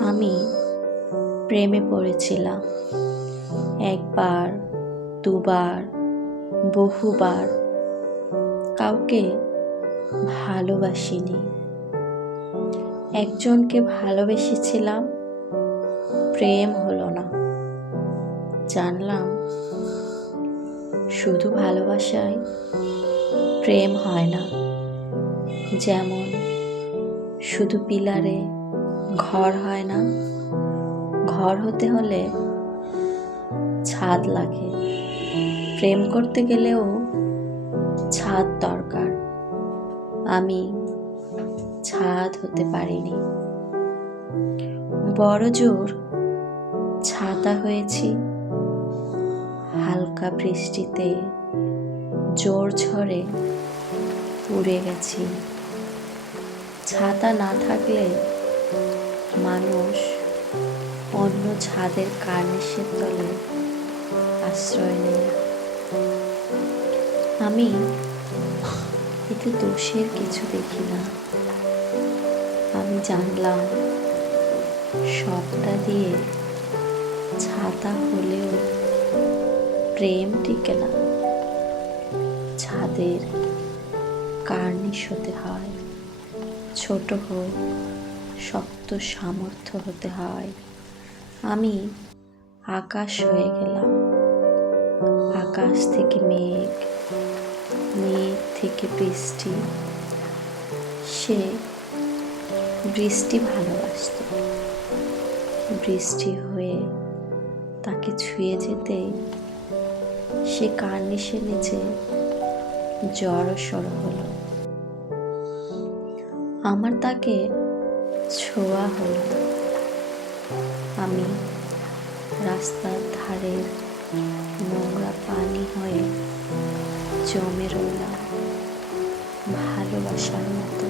আমি প্রেমে পড়েছিলাম, একবার, দুবার, বহুবার। কাউকে ভালোবাসিনি। একজনকে ভালোবেসেছিলাম, প্রেম হলো না। জানলাম শুধু ভালোবাসায় প্রেম হয় না। যেমন শুধু পিলারে ঘর হয় না, ঘর হতে হলে ছাদ লাগে। প্রেম করতে গেলেও ছাদ দরকার। আমি ছাদ হতে পারিনি। বড় জোর ছাতা হয়েছি, হালকা বৃষ্টিতে জোর ঝড়ে উড়ে গেছি। ছাতা না থাকলে মানুষ অন্য ছাদের কার্নিশের তলে আশ্রয় নেয়। আমি এতে দোষের কিছু দেখি না। আমি জানলাম সবটা দিয়ে ছাতা হলেও প্রেম টিকে না। ছাদের কার্নিশ হতে হয়, ছোট হোক, শক্ত সামর্থ্য হতে হয়। আমি আকাশ হয়ে গেলাম, আকাশ থেকে মেঘ, মেঘ থেকে বৃষ্টি। সে বৃষ্টি ভালোবাসত। বৃষ্টি হয়ে তাকে ছুঁয়ে যেতেই সে কার্নিশের নিচে জড়সড় হলো। আমার তাকে ছোঁয়া হলো না। আমি রাস্তার ধারের নোংরা পানি হয়ে জমে রইলাম ভালোবাসার মতো।